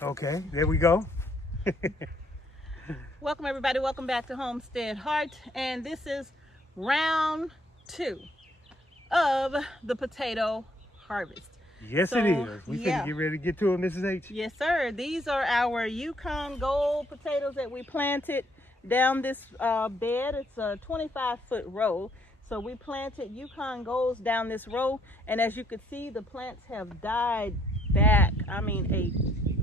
Okay, there we go. Welcome everybody, welcome back to Homestead Heart, and this is round 2 of the potato harvest. Yes, it is. We finna get ready to get to it, Mrs. H. Yes, sir. These are our Yukon Gold potatoes that we planted down this bed. It's a 25-foot row. So we planted Yukon Golds down this row, and as you can see, the plants have died back.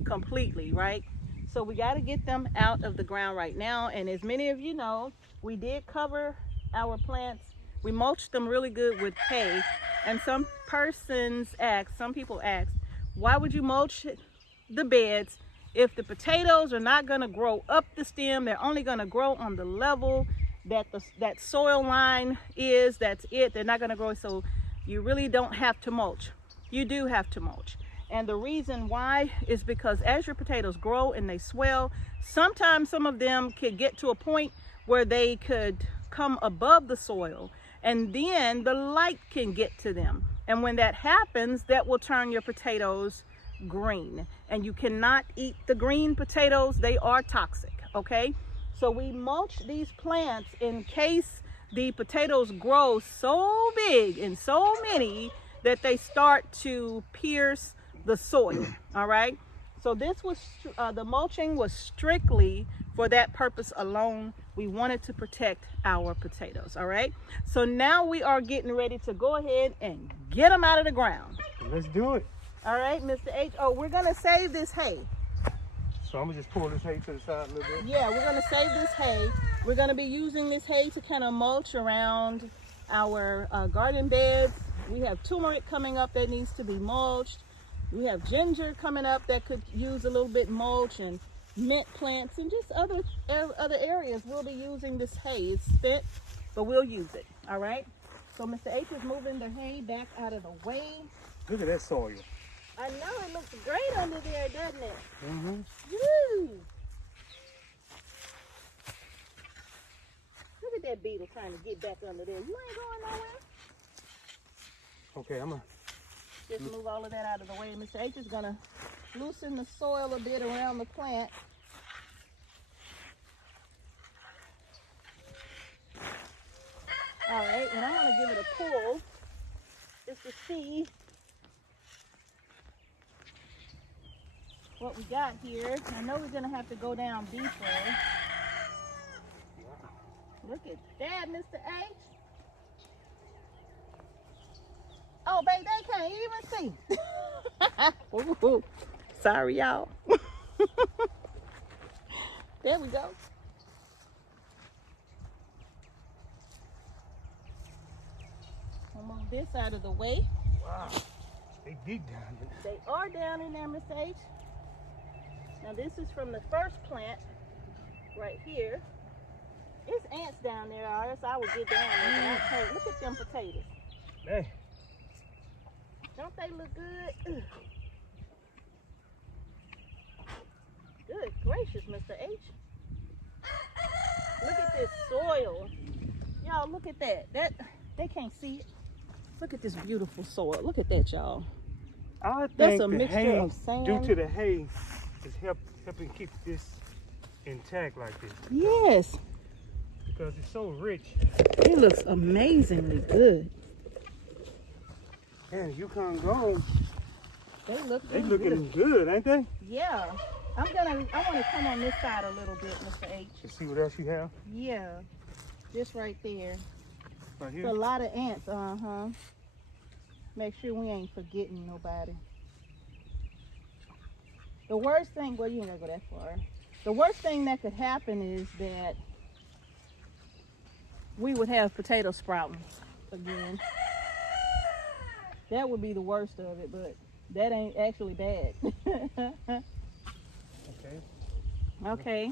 Completely, right? So we got to get them out of the ground right now. And as many of you know, we did cover our plants. We mulched them really good with hay. And some people asked, why would you mulch the beds if the potatoes are not going to grow up the stem? They're only going to grow on the level that that soil line is. That's it. They're not going to grow. So you really don't have to mulch. You do have to mulch. And the reason why is because as your potatoes grow and they swell, sometimes some of them could get to a point where they could come above the soil, and then the light can get to them. And when that happens, that will turn your potatoes green. And you cannot eat the green potatoes. They are toxic, okay? So we mulch these plants in case the potatoes grow so big and so many that they start to pierce the soil. All right, so this was the mulching was strictly for that purpose alone. We wanted to protect our potatoes. All right, so now we are getting ready to go ahead and get them out of the ground. Let's do it. All right, Mr. H. Oh, we're gonna save this hay. So I'm gonna just pull this hay to the side a little bit. Yeah, we're gonna save this hay. We're gonna be using this hay to kind of mulch around our garden beds. We have turmeric coming up that needs to be mulched. We have ginger coming up that could use a little bit mulch, and mint plants, and just other areas. We'll be using this hay. It's spent, but we'll use it. All right. So Mr. H is moving the hay back out of the way. Look at that soil. I know, it looks great under there, doesn't it? Mm-hmm. Woo! Look at that beetle trying to get back under there. You ain't going nowhere. Okay, I'm gonna just move all of that out of the way. Mr. H is gonna loosen the soil a bit around the plant. All right, and I'm gonna give it a pull just to see what we got here. I know we're gonna have to go down deeper. Look at that, Mr. H. Oh, babe, they can't even see. Ooh, sorry, y'all. There we go. I'll move this out of the way. Wow, they deep down there. They are down in there, Mr. H. Now this is from the first plant right here. It's ants down there, or else I would get down there. Okay, look at them potatoes. Hey. Don't they look good? Ugh. Good gracious, Mr. H. Look at this soil. Y'all, look at that. They can't see it. Look at this beautiful soil. Look at that, y'all. I That's think a the mixture hay, of sand. due to the hay, is helping keep this intact like this. Yes. Because it's so rich. It looks amazingly good. And Yukon Gold, They look looking good, ain't they? Yeah. I want to come on this side a little bit, Mr. H. To see what else you have? Yeah. Just right there. Right here? There's a lot of ants, Make sure we ain't forgetting nobody. The worst thing, well, you ain't gonna go that far. The worst thing that could happen is that we would have potato sprouting again. That would be the worst of it, but that ain't actually bad. Okay. Okay.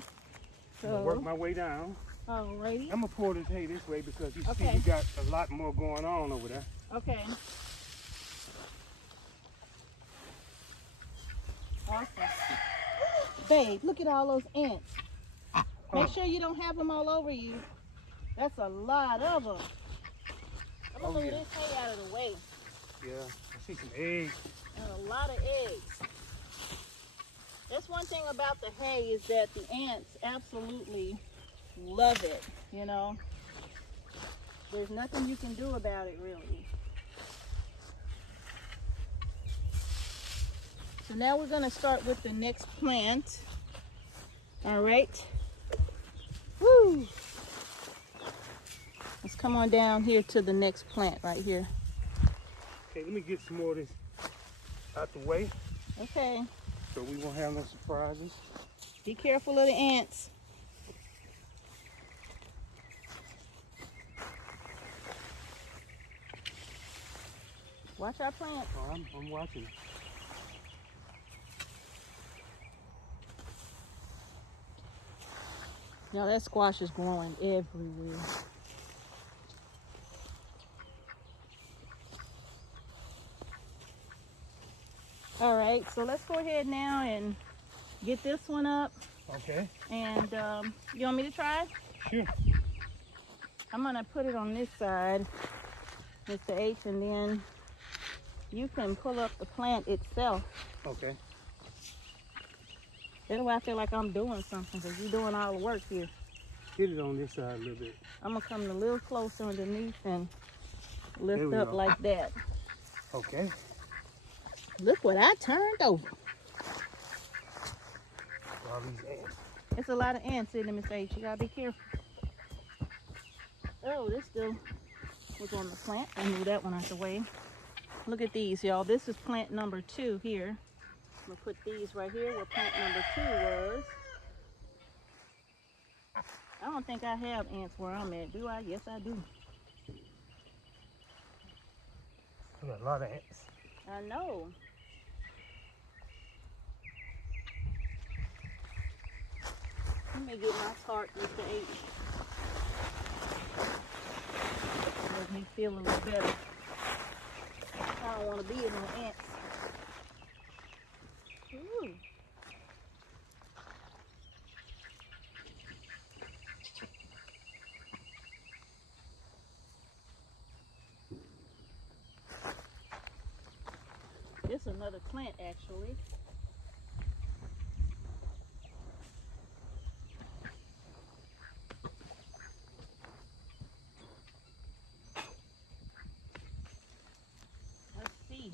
I'm gonna work my way down. Alrighty. I'm gonna pour this hay this way because you see Okay. we got a lot more going on over there. Okay. Awesome. Babe, look at all those ants. Make sure you don't have them all over you. That's a lot of them. I'm gonna move this hay out of the way. Yeah, I see some eggs. And a lot of eggs. That's one thing about the hay is that the ants absolutely love it, you know. There's nothing you can do about it, really. So now we're going to start with the next plant. All right. Woo! Let's come on down here to the next plant right here. Okay, let me get some more of this out the way Okay. so we won't have no surprises. Be careful of the ants. Watch our plant. Oh, I'm watching. Now that squash is growing everywhere. All right, so let's go ahead now and get this one up. Okay. And you want me to try? Sure. I'm gonna put it on this side, Mr. H, and then you can pull up the plant itself. Okay. That's why I feel like I'm doing something, because you're doing all the work here. Get it on this side a little bit. I'm gonna come a little closer underneath and lift we up go. like that. Okay. Look what I turned over. All these ants. It's a lot of ants in there, Miss H. You gotta be careful. Oh, this still was on the plant. I move that one out the way. Look at these, y'all. This is plant number 2 here. I'm gonna put these right here where plant number 2 was. I don't think I have ants where I'm at, do I? Yes, I do. We got a lot of ants. I know. Let me get my tart, Mr. H. Make me feel a little better. I don't want to be in no ants. Ooh. This is another plant, actually. Let's see.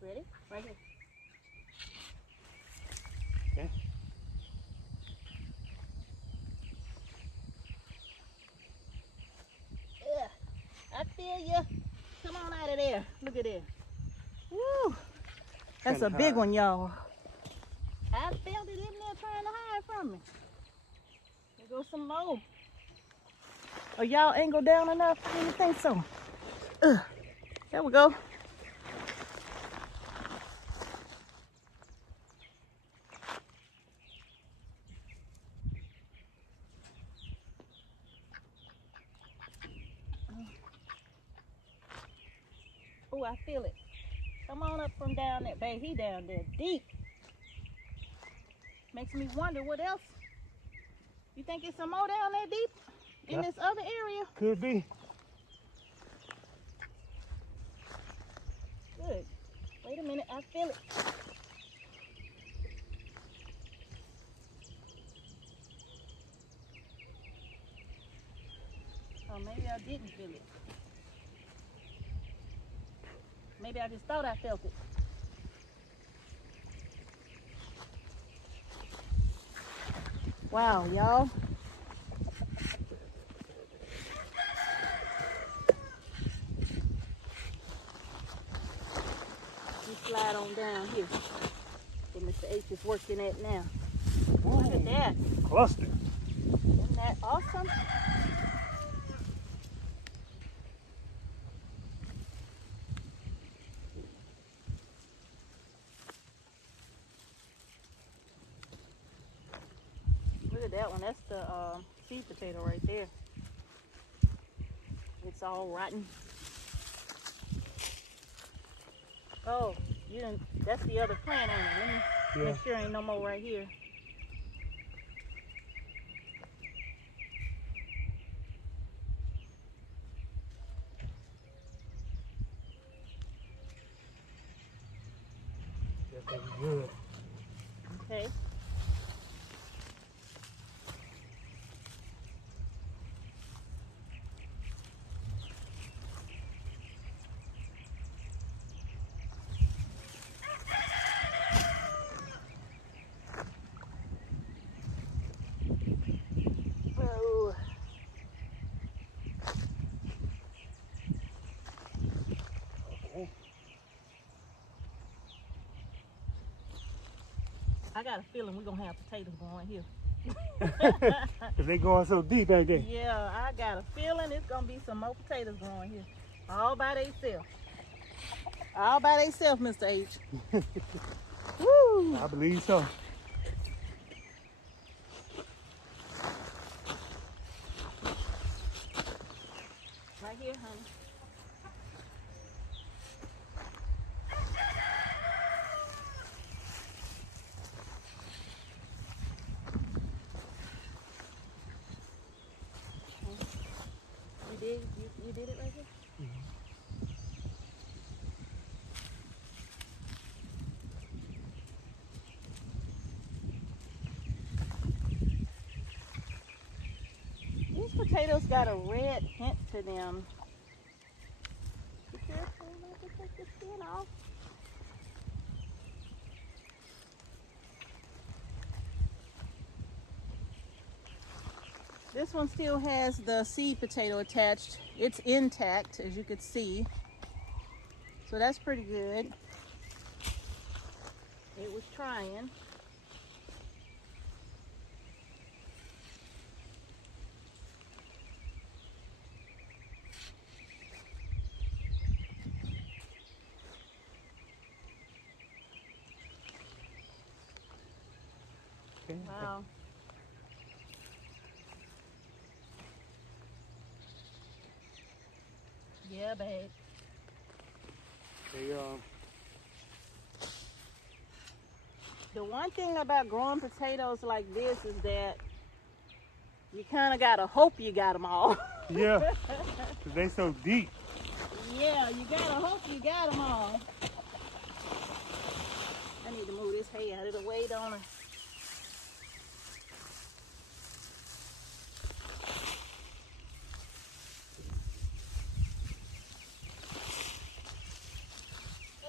Ready? Right here. Okay. Yeah, I feel you. Come on out of there. Look at there. Woo! That's a Kinda big high. one, y'all. I felt it in there trying to hide from me. There goes some more. Oh, y'all ain't go down enough? I didn't think so. There we go. Oh, I feel it. Come on up from down there. Babe, he down there deep. Makes me wonder what else. You think it's some more down there deep? In Yeah. this other area? Could be. Good. Wait a minute, I feel it. Oh, maybe I didn't feel it. Maybe I just thought I felt it. Wow, y'all. You slide on down here. Where Mr. H is working at now. Look at that. Cluster. Isn't that awesome? Look at that one. That's the seed potato right there. It's all rotten. Oh, you didn't. That's the other plant, ain't it? Let me make sure ain't no more right here. I think we're good. Okay. Oh. Okay. I got a feeling we're gonna have potatoes growing here. Cause they going so deep, ain't they? Yeah, I got a feeling it's gonna be some more potatoes growing here. All by themselves. All by themselves, Mr. H. Woo! I believe so. Right here, honey. You did it right here? These potatoes got a red hint to them. Be careful not to take the skin off. This one still has the seed potato attached. It's intact, as you could see. So that's pretty good. It was trying. Okay. Wow. Yeah, babe. They The one thing about growing potatoes like this is that you kind of got to hope you got them all. yeah. Cause they so deep. Yeah, you got to hope you got them all. I need to move this hay out of the way, don't I?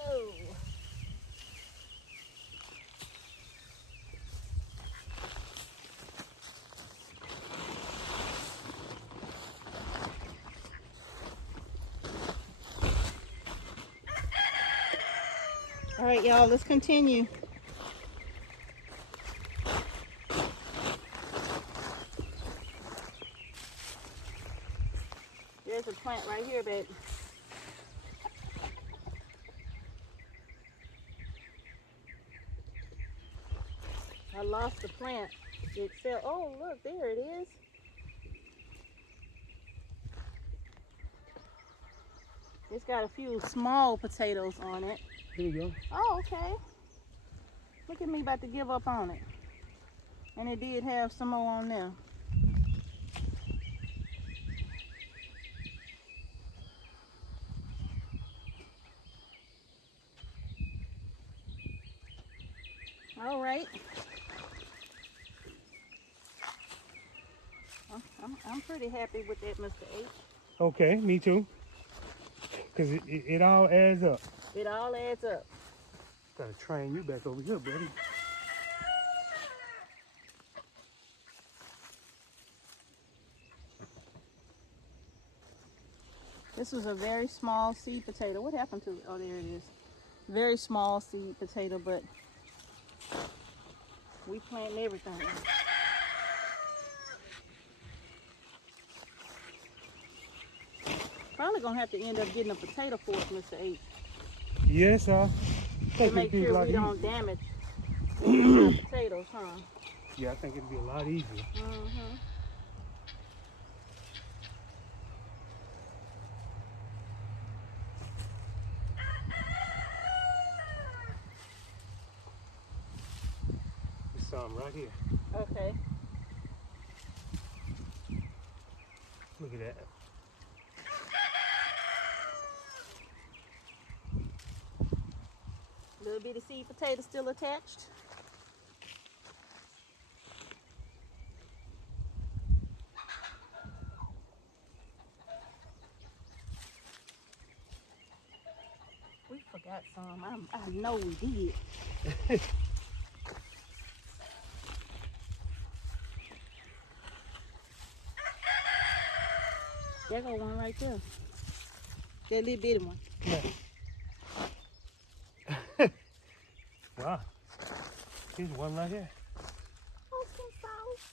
Oh. All right, y'all, let's continue. There's a plant right here, babe. I lost the plant. It fell. Oh, look, there it is. It's got a few small potatoes on it. Here you go. Oh, okay. Look at me about to give up on it. And it did have some more on there. All right. I'm pretty happy with that, Mr. H. Okay, me too. Cause it all adds up. It all adds up. Gotta train you back over here, buddy. This was a very small seed potato. What happened to it? Oh, there it is. Very small seed potato, but we plant everything. Probably gonna have to end up getting a potato fork, Mr. H. Yes, To think make it'd be a sure lot we don't easier. damage our potatoes, huh? Yeah, I think it'd be a lot easier. Mm-hmm. There's some right here. Okay. Look at that. Little bitty seed potato still attached. We forgot some. I know we did. There go one right there. That little bitty one. Yeah. Wow. Here's one right here. Oh, some sauce.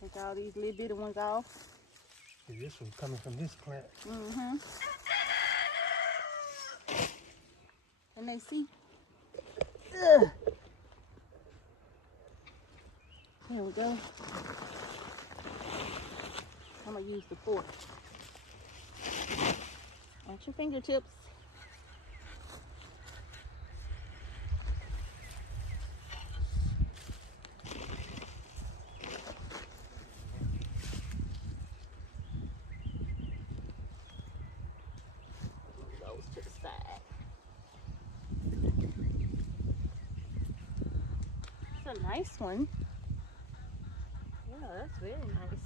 Take all these little bitty ones off. See, this one's coming from this plant. Mm-hmm. And they see. Ugh. Here we go. I'm gonna use the fork. At your fingertips. Those to the side. It's a nice one. Yeah, that's very nice.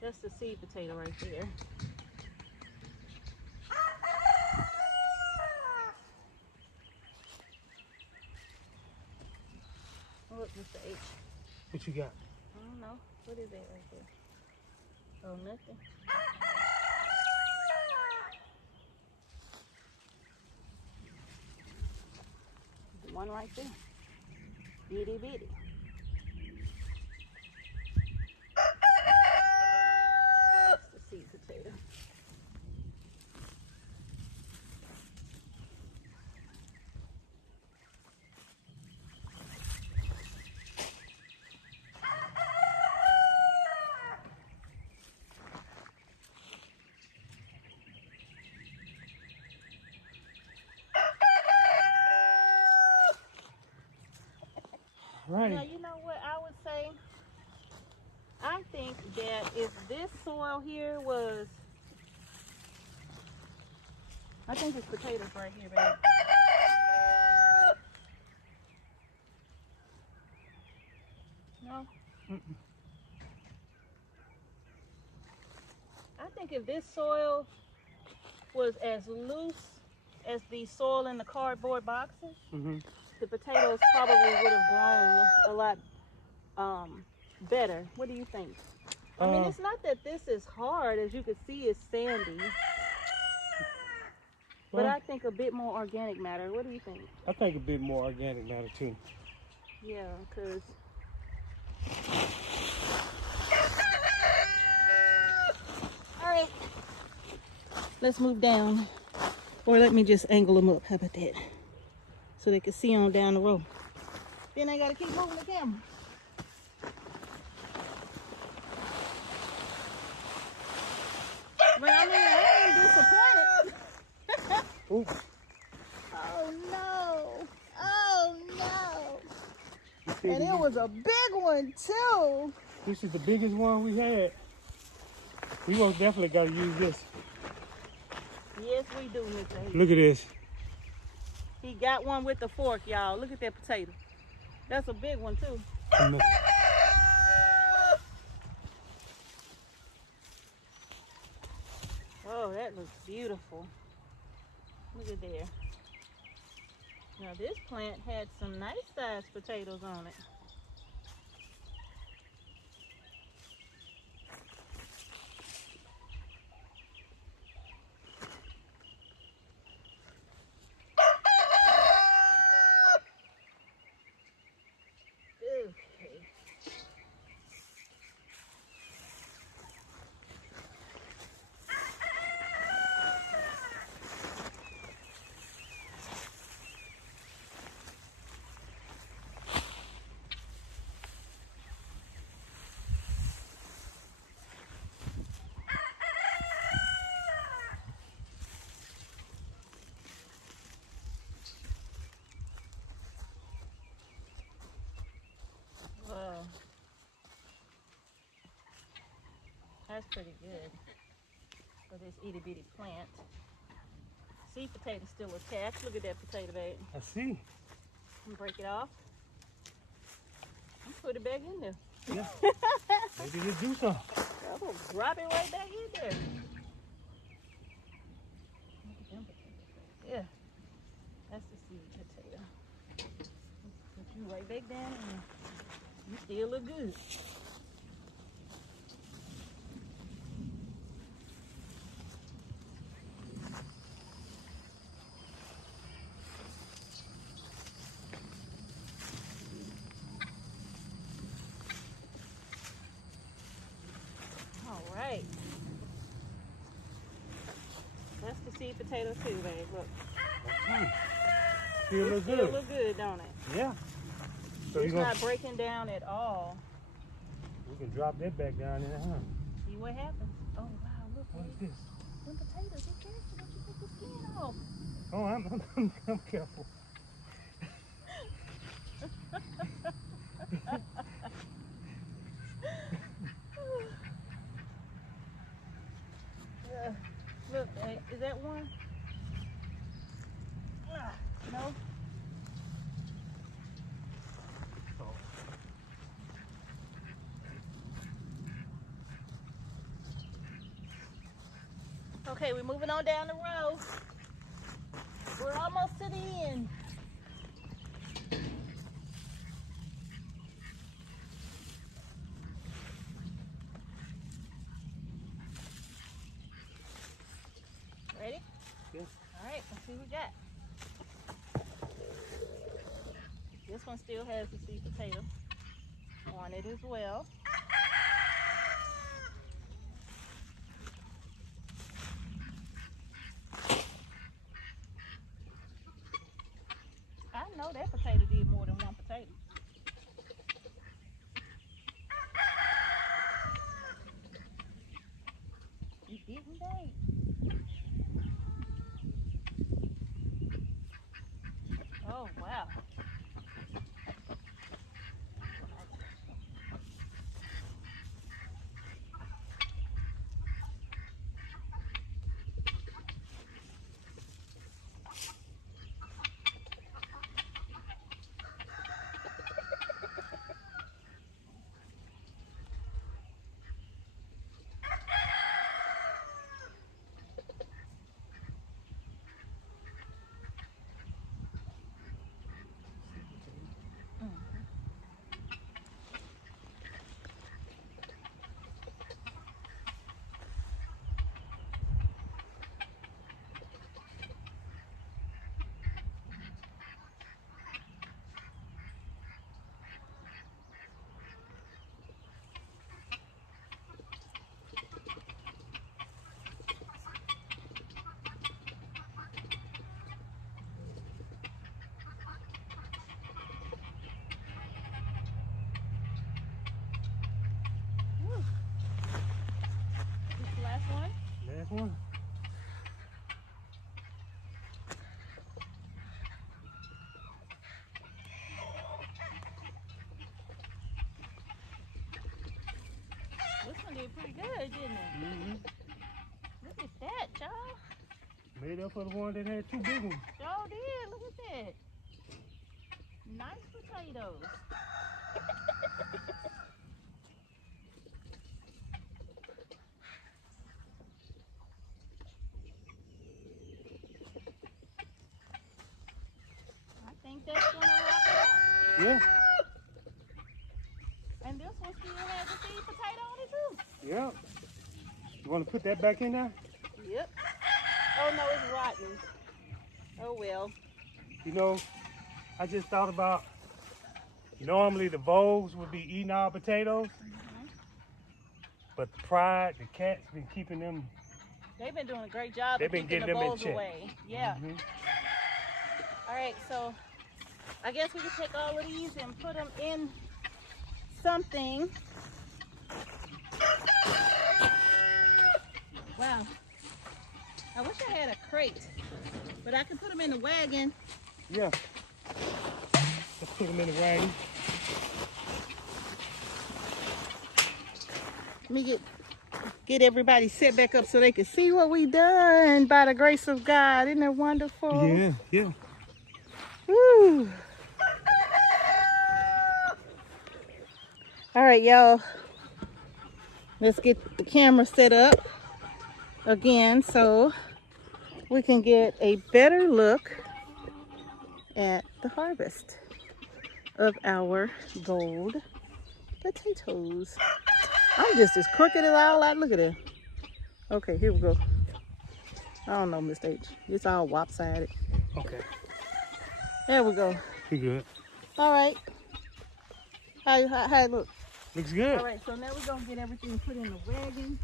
That's the seed potato right there. Look, Mr. H. What you got? I don't know. What is that right there? Oh, nothing. One right there. Bitty bitty. That's the seed potato. Right. Now, you know what I would say? I think that if this soil here was, I think it's potatoes right here, babe. No? Mm-mm. I think if this soil was as loose as the soil in the cardboard boxes, Mm-hmm. the potatoes probably would have grown a lot better. What do you think? I mean, it's not that this is hard. As you can see, it's sandy. But Well, I think a bit more organic matter. What do you think? I think a bit more organic matter too. Yeah, because... All right. Let's move down. Or let me just angle them up. How about that? So they can see on down the road. Then I got to keep moving the camera. But I mean, I ain't disappointed. Ooh. Oh no. Oh no. See, And it was a big one too. this is the biggest one we had. We most definitely got to use this. Yes, we do, Mr. H. Look at this. He got one with the fork, y'all. Look at that potato. That's a big one too. Oh, that looks beautiful. Look at there. Now this plant had some nice sized potatoes on it. Okay. Wow. That's pretty good. for this itty bitty plant. Seed potato's still attached. Look at that potato bag. I see. And break it off. And put it back in there. Yeah. Maybe let's do something. I'm gonna drop it right back in there. Look at them potatoes. Yeah. That's the seed potato. Put you right back down and you still look good. Alright. That's the seed potato too, babe. Look. Still look Still good. look good, don't it? Yeah. So It's not breaking down at all. we can drop that back down there, huh? See what happens. Oh wow, look. What is this? Them potatoes, be careful, don't you take the skin off. Oh, I'm careful. Look, is that one? No? Okay, we're moving on down the road. We're almost to the end. Ready? Yeah. All right, let's see what we got. This one still has the sweet potato on it as well. I know that potato did more than one potato. You didn't, babe. Oh, wow. Last one? Last one. This one did pretty good, didn't it? Mm-hmm. Look at that, y'all. Made up for the one that had two big ones. Y'all did. Look at that. Nice potatoes. I think that's gonna wrap it up. Yeah. And this one still has a seed potato on it too. Yeah. You want to put that back in there? Yep. Oh no, it's rotten. Oh well. You know, I just thought about, normally the voles would be eating our potatoes, but the pride, the cat's been keeping them. They've been doing a great job They've of been keeping getting the them in voles check. away. Yeah. Mhm. All right, so I guess we can take all of these and put them in something. Wow. I wish I had a crate, but I can put them in the wagon. Yeah. Let's put them in the wagon. Let me get get everybody set back up so they can see what we done by the grace of God. Isn't that wonderful? Yeah, yeah. Woo. All right, y'all. Let's get the camera set up again so we can get a better look at the harvest of our gold potatoes. I'm just as crooked as all that. Look at it. Okay, here we go. I don't know, Mr. H. It's all lopsided. Okay. There we go. You good? All right. How it look? Looks good. All right, so now we're gonna get everything put in the wagon.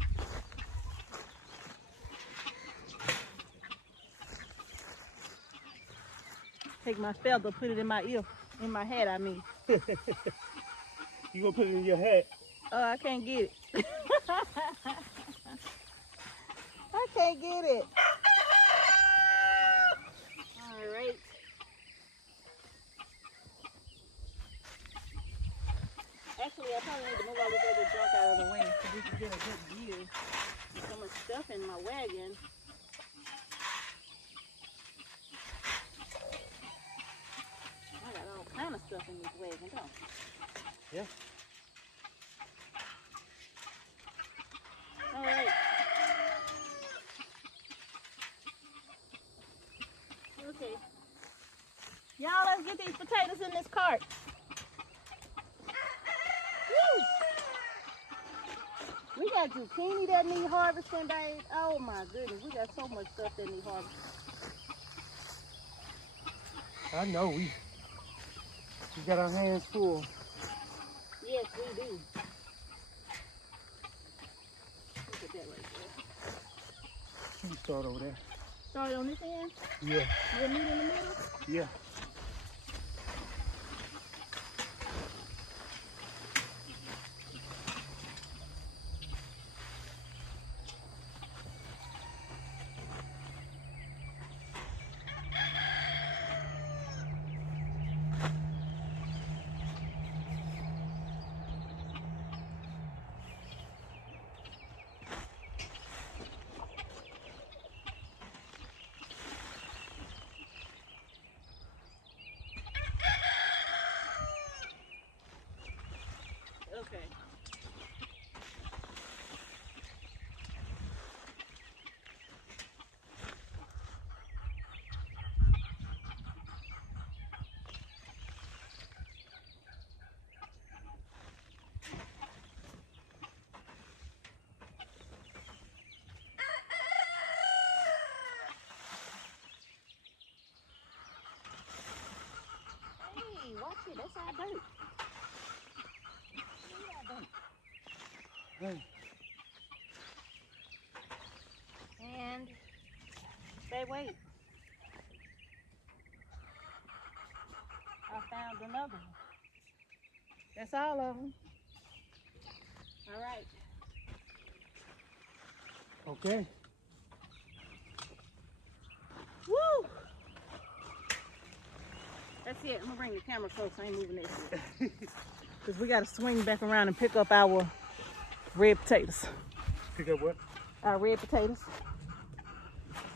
Take my feather, put it in my ear, in my hat, I mean. You gonna put it in your hat? Oh, I can't get it. I can't get it. All right. Actually, I probably need to move all this other junk out of the way so we can get a good view. There's so much stuff in my wagon. I got all kind of stuff in this wagon, don't I? Yeah. All right. Okay. Y'all, let's get these potatoes in this cart. Woo! We got zucchini that need harvesting, babe. Oh my goodness, we got so much stuff that need harvesting. I know we got our hands full. Yes, we do. Look at that right there. You start over there. Start on this end? Yeah. You want meat in the middle? Yeah. Okay. Hey, watch it. That's our dirt. Hey. And say wait. I found another one. That's all of them. All right. Okay. Woo! That's it. I'm gonna bring the camera close. I ain't moving this shit. Because we gotta swing back around and pick up our red potatoes. Pick up what? Our red potatoes.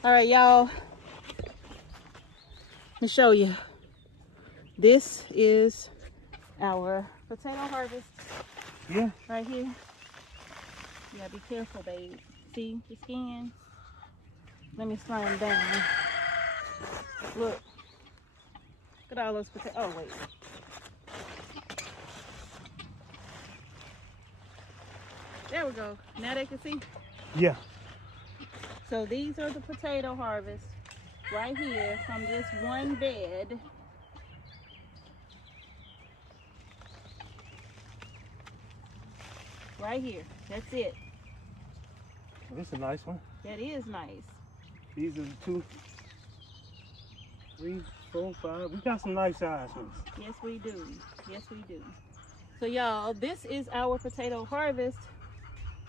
All right, y'all. Let me show you. This is our potato harvest. Yeah. Right here. You gotta be careful, babe. See the skin? Let me slide them down. Look. Look at all those potatoes. Oh, wait. There we go. Now they can see. Yeah. So these are the potato harvests right here from this one bed. Right here. That's it. This is a nice one. That is nice. These are the 2, 3, 4, 5. We got some nice size ones. Yes, we do. Yes, we do. So y'all, this is our potato harvest.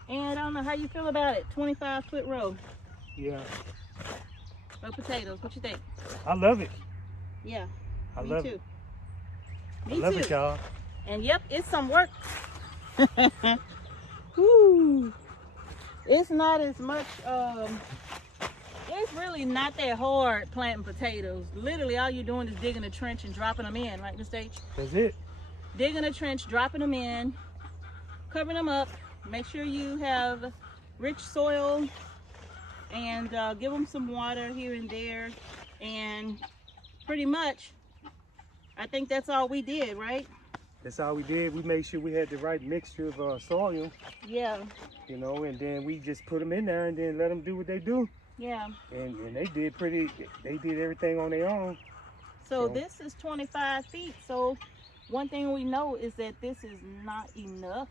And I don't know how you feel about it. 25-foot row Yeah. of potatoes. What you think? I love it. Yeah. I me love too. it. Me I love too. it, y'all. And yep, it's some work. Woo. It's not as much, it's really not that hard planting potatoes. Literally all you're doing is digging a trench and dropping them in, right, Mr. H? That's it. Digging a trench, dropping them in, covering them up. Make sure you have rich soil and give them some water here and there. And pretty much, I think that's all we did, right? That's all we did. We made sure we had the right mixture of soil. Yeah. You know, and then we just put them in there and then let them do what they do. Yeah. And they did everything on their own. So this is 25 feet. So one thing we know is that this is not enough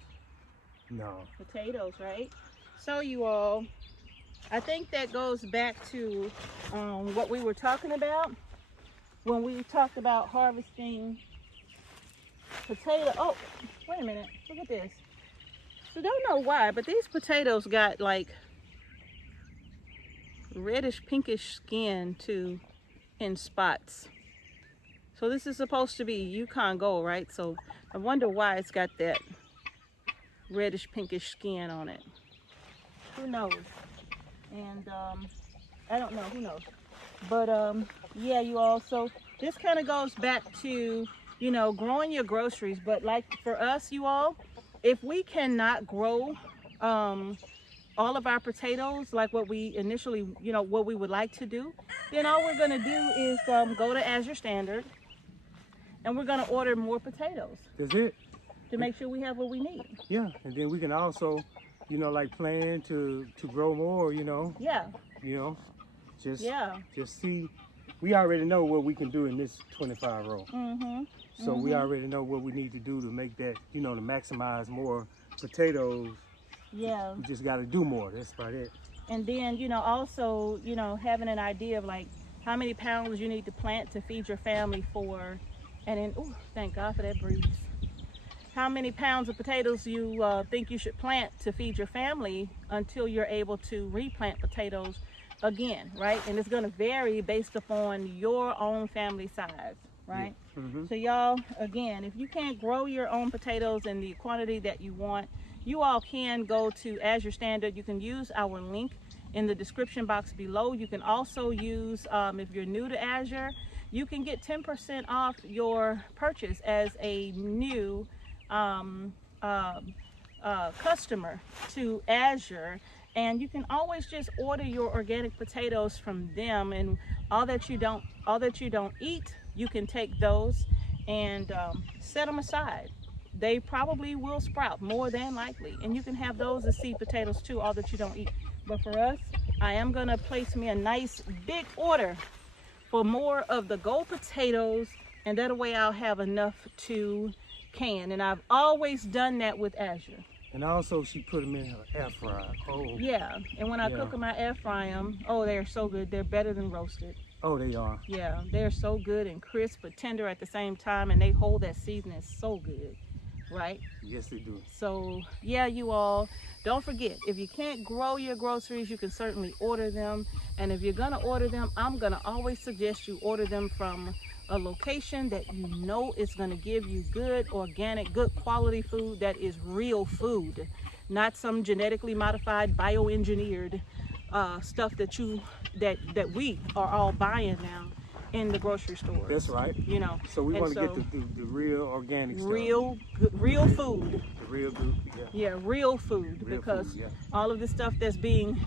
potatoes, right? So you all, I think that goes back to what we were talking about when we talked about harvesting potato. Oh, wait a minute, look at this. So don't know why, but these potatoes got like reddish pinkish skin too in spots. So this is supposed to be Yukon Gold, right? So I wonder why it's got that reddish pinkish skin on it. Who knows? And I don't know, who knows? But yeah, you all, so this kind of goes back to, you know, growing your groceries. But like for us, you all, if we cannot grow all of our potatoes like what we initially, you know, what we would like to do, then all we're going to do is go to Azure Standard and we're going to order more potatoes. That's it. To make sure we have what we need. Yeah, and then we can also, you know, like plan to grow more, you know. Yeah. You know, just see. We already know what we can do in this 25 row. So we already know what we need to do to make that, you know, to maximize more potatoes. Yeah. We just got to do more. That's about it. And then, you know, also, you know, having an idea of like how many pounds you need to plant to feed your family for, and then, oh, thank God for that breeze. How many pounds of potatoes you think you should plant to feed your family until you're able to replant potatoes again, right? And it's going to vary based upon your own family size, right? Yeah. So y'all, again, if you can't grow your own potatoes in the quantity that you want, you all can go to Azure Standard. You can use our link in the description box below. You can also use, if you're new to Azure, you can get 10% off your purchase as a new customer to Azure, and you can always just order your organic potatoes from them, and all that you don't eat, you can take those and set them aside. They probably will sprout more than likely, and you can have those as seed potatoes too, all that you don't eat. But for us, I am gonna place me a nice big order for more of the gold potatoes, and that way I'll have enough to can. And I've always done that with Azure. And also she put them in her air fryer. Oh. Yeah, and when I cook them, I air fry them. Oh, they're so good. They're better than roasted. Oh, they are. Yeah, they're so good and crisp but tender at the same time, and they hold that seasoning so good, right? Yes, they do. So yeah, you all, don't forget, if you can't grow your groceries, you can certainly order them. And if you're gonna order them, I'm gonna always suggest you order them from a location that you know is going to give you good organic, good quality food that is real food, not some genetically modified, bioengineered stuff that we are all buying now in the grocery stores. That's right. You know. So we want to get the real organic stuff. Real food. The real good. Yeah. Yeah, real food, because all of the stuff that's being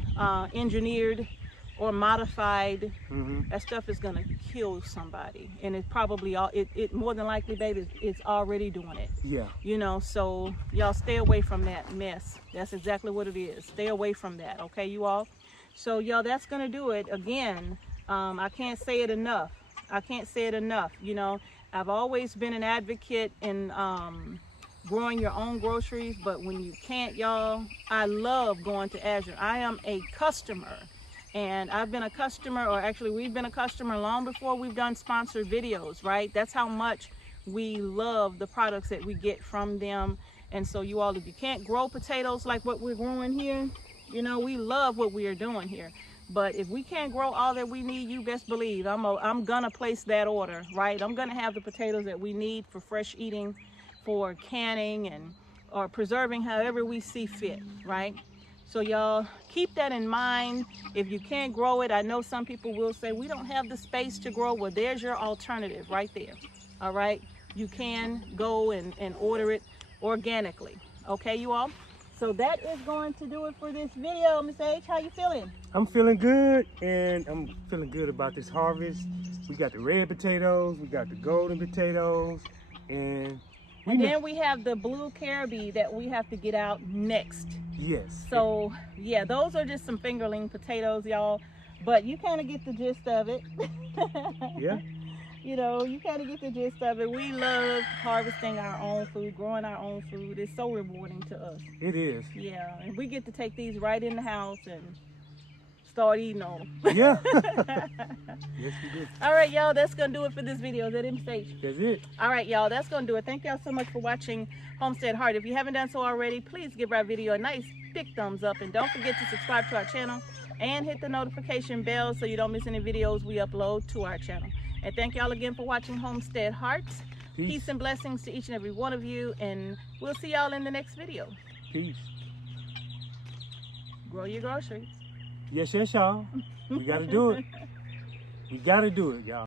engineered or modified, that stuff is gonna kill somebody, and it's probably it more than likely, baby, it's already doing it. Yeah. You know, so y'all stay away from that mess. That's exactly what it is. Stay away from that, okay, you all? So y'all, that's gonna do it. Again, I can't say it enough. I can't say it enough. You know, I've always been an advocate in growing your own groceries, but when you can't, y'all, I love going to Azure. I am a customer. And I've been a customer, or actually we've been a customer long before we've done sponsored videos, right? That's how much we love the products that we get from them. And so you all, if you can't grow potatoes like what we're growing here, you know, we love what we are doing here. But if we can't grow all that we need, you best believe I'm gonna place that order, right? I'm gonna have the potatoes that we need for fresh eating, for canning, and or preserving however we see fit, right? So y'all keep that in mind. If you can't grow it, I know some people will say we don't have the space to grow. Well, there's your alternative right there. All right, you can go and order it organically. Okay, you all. So that is going to do it for this video. Miss H, how you feeling? I'm feeling good, and I'm feeling good about this harvest. We got the red potatoes, we got the golden potatoes, and then we have the blue Caribbean that we have to get out next. Yes. So yeah, those are just some fingerling potatoes, y'all. But you kind of get the gist of it. Yeah. You know, you kind of get the gist of it. We love harvesting our own food, growing our own food. It's so rewarding to us. It is. Yeah, and we get to take these right in the house and start eating on them. Yeah. Yes, we do. All right, y'all, that's going to do it for this video. Is that it, Stage? That's it. All right, y'all, that's going to do it. Thank y'all so much for watching Homestead Heart. If you haven't done so already, please give our video a nice big thumbs up. And don't forget to subscribe to our channel and hit the notification bell so you don't miss any videos we upload to our channel. And thank y'all again for watching Homestead Hearts. Peace and blessings to each and every one of you. And we'll see y'all in the next video. Peace. Grow your groceries. Yes, yes, y'all. We got to do it. We got to do it, y'all.